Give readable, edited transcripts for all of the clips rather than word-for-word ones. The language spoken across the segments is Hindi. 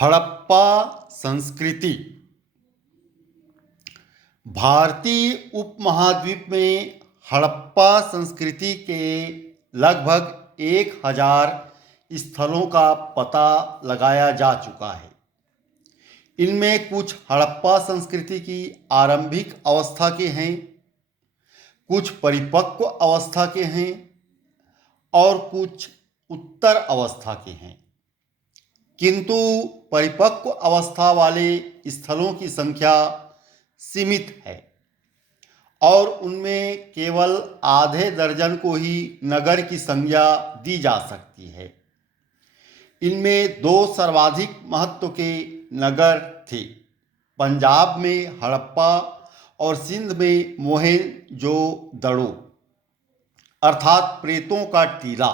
हड़प्पा संस्कृति भारतीय उपमहाद्वीप में हड़प्पा संस्कृति के लगभग 1000 स्थलों का पता लगाया जा चुका है। इनमें कुछ हड़प्पा संस्कृति की आरंभिक अवस्था के हैं, कुछ परिपक्व अवस्था के हैं और कुछ उत्तर अवस्था के हैं। किंतु परिपक्व अवस्था वाले स्थलों की संख्या सीमित है और उनमें केवल आधे दर्जन को ही नगर की संज्ञा दी जा सकती है। इनमें दो सर्वाधिक महत्व के नगर थे, पंजाब में हड़प्पा और सिंध में मोहेंजोदड़ो अर्थात प्रेतों का टीला।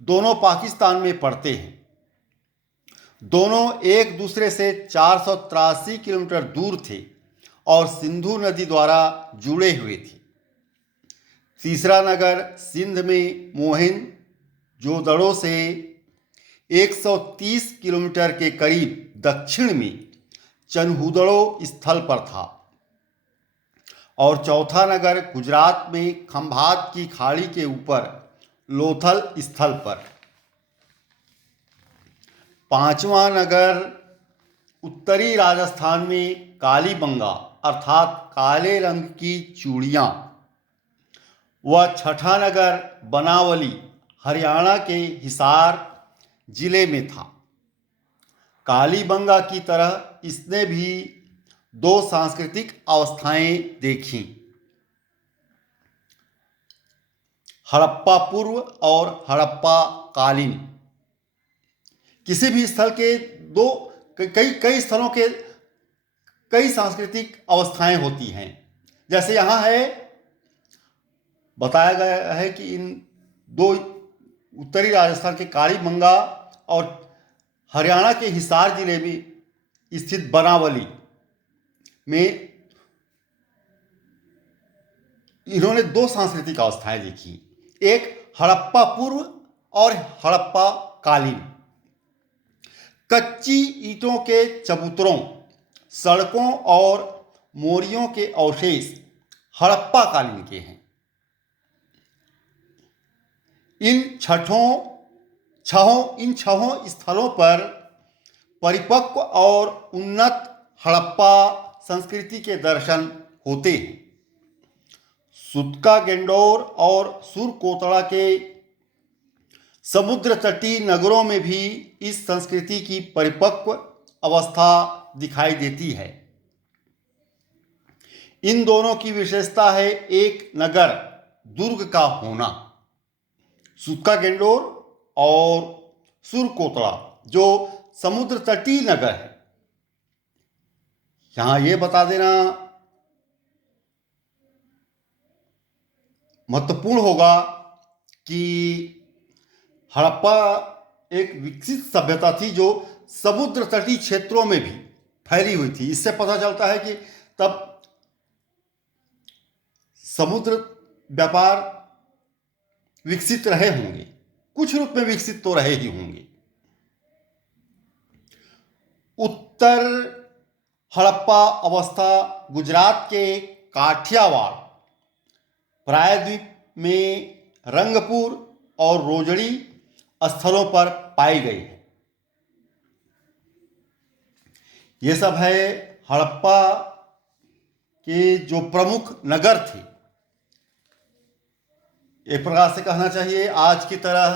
दोनों पाकिस्तान में पड़ते हैं। दोनों एक दूसरे से 483 किलोमीटर दूर थे और सिंधु नदी द्वारा जुड़े हुए थे। तीसरा नगर सिंध में मोहेंजोदड़ो से 130 किलोमीटर के करीब दक्षिण में चनहुदड़ो स्थल पर था और चौथा नगर गुजरात में खंभात की खाड़ी के ऊपर लोथल स्थल पर। पांचवा नगर उत्तरी राजस्थान में कालीबंगा अर्थात काले रंग की चूड़ियाँ व छठा नगर बनावली हरियाणा के हिसार जिले में था। कालीबंगा की तरह इसने भी दो सांस्कृतिक अवस्थाएं देखीं, हड़प्पा पूर्व और हड़प्पा कालीन। किसी भी स्थल के कई स्थलों के कई सांस्कृतिक अवस्थाएं होती हैं। जैसे यहाँ है बताया गया है कि इन दो उत्तरी राजस्थान के कालीबंगा और हरियाणा के हिसार जिले में स्थित बनावली में इन्होंने दो सांस्कृतिक अवस्थाएं देखी, एक हड़प्पा पूर्व और हड़प्पा कालीन। कच्ची ईंटों के चबूतरों, सड़कों और मोरियों के अवशेष हड़प्पा कालीन के हैं। इन छहों स्थलों पर परिपक्व और उन्नत हड़प्पा संस्कृति के दर्शन होते हैं। सुतका गेंडोर और सुरकोतड़ा के समुद्र तटीय नगरों में भी इस संस्कृति की परिपक्व अवस्था दिखाई देती है। इन दोनों की विशेषता है एक नगर दुर्ग का होना। सुतका गेंडोर और सुरकोतड़ा जो समुद्र तटीय नगर है। यहाँ ये बता देना महत्वपूर्ण होगा कि हड़प्पा एक विकसित सभ्यता थी जो समुद्र तटीय क्षेत्रों में भी फैली हुई थी। इससे पता चलता है कि तब समुद्र व्यापार विकसित रहे होंगे, कुछ रूप में विकसित तो रहे ही होंगे। उत्तर हड़प्पा अवस्था गुजरात के काठियावाड़, प्रायद्वीप में रंगपुर और रोजड़ी स्थलों पर पाई गई है। ये सब है हड़प्पा के जो प्रमुख नगर थे। एक प्रकार से कहना चाहिए आज की तरह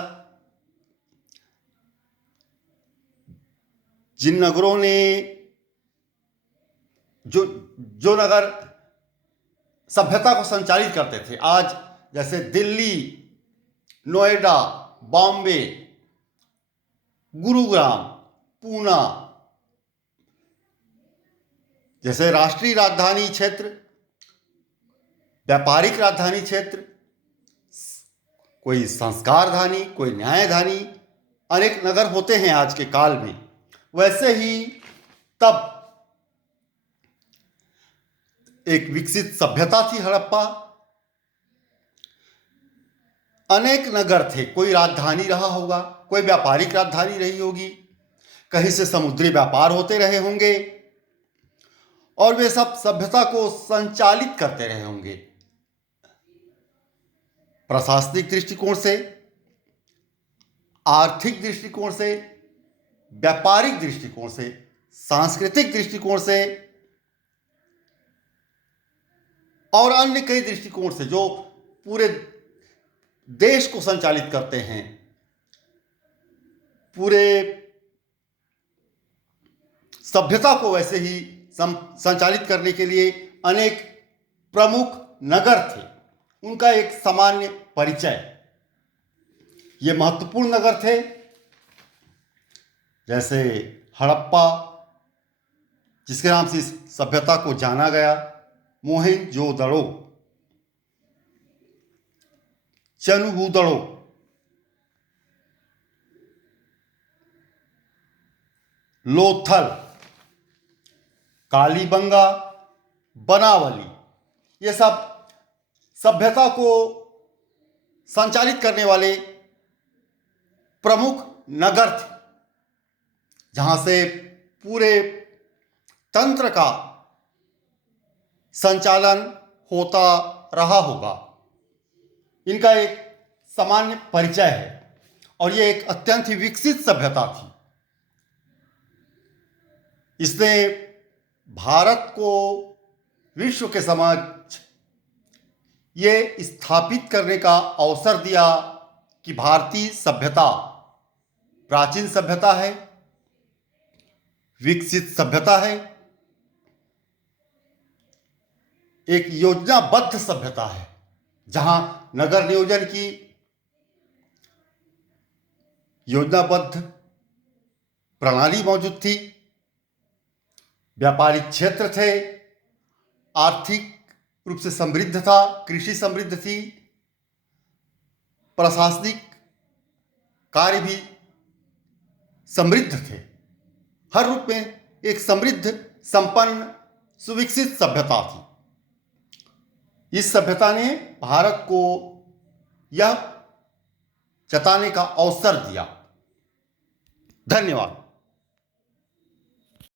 जिन नगरों ने जो नगर सभ्यता को संचालित करते थे, आज जैसे दिल्ली, नोएडा, बॉम्बे, गुरुग्राम, पूना जैसे राष्ट्रीय राजधानी क्षेत्र, व्यापारिक राजधानी क्षेत्र, कोई संस्कारधानी, कोई न्यायधानी, अनेक नगर होते हैं आज के काल में। वैसे ही तब एक विकसित सभ्यता थी हड़प्पा। अनेक नगर थे, कोई राजधानी रहा होगा, कोई व्यापारिक राजधानी रही होगी, कहीं से समुद्री व्यापार होते रहे होंगे और वे सब सभ्यता को संचालित करते रहे होंगे। प्रशासनिक दृष्टिकोण से, आर्थिक दृष्टिकोण से, व्यापारिक दृष्टिकोण से, सांस्कृतिक दृष्टिकोण से और अन्य कई दृष्टिकोण से जो पूरे देश को संचालित करते हैं, पूरे सभ्यता को वैसे ही संचालित करने के लिए अनेक प्रमुख नगर थे, उनका एक सामान्य परिचय। ये महत्वपूर्ण नगर थे जैसे हड़प्पा, जिसके नाम से इस सभ्यता को जाना गया, मोहेंजोदड़ो, चनहूदड़ो, लोथल, कालीबंगा, बनावली, ये सब सभ्यता को संचालित करने वाले प्रमुख नगर थे, जहां से पूरे तंत्र का संचालन होता रहा होगा। इनका एक सामान्य परिचय है और ये एक अत्यंत ही विकसित सभ्यता थी। इसने भारत को विश्व के समक्ष ये स्थापित करने का अवसर दिया कि भारतीय सभ्यता प्राचीन सभ्यता है, विकसित सभ्यता है, एक योजनाबद्ध सभ्यता है, जहां नगर नियोजन की योजनाबद्ध प्रणाली मौजूद थी, व्यापारिक क्षेत्र थे, आर्थिक रूप से समृद्ध था, कृषि समृद्ध थी, प्रशासनिक कार्य भी समृद्ध थे। हर रूप में एक समृद्ध, संपन्न, सुविकसित सभ्यता थी। इस सभ्यता ने भारत को यह जताने का अवसर दिया। धन्यवाद।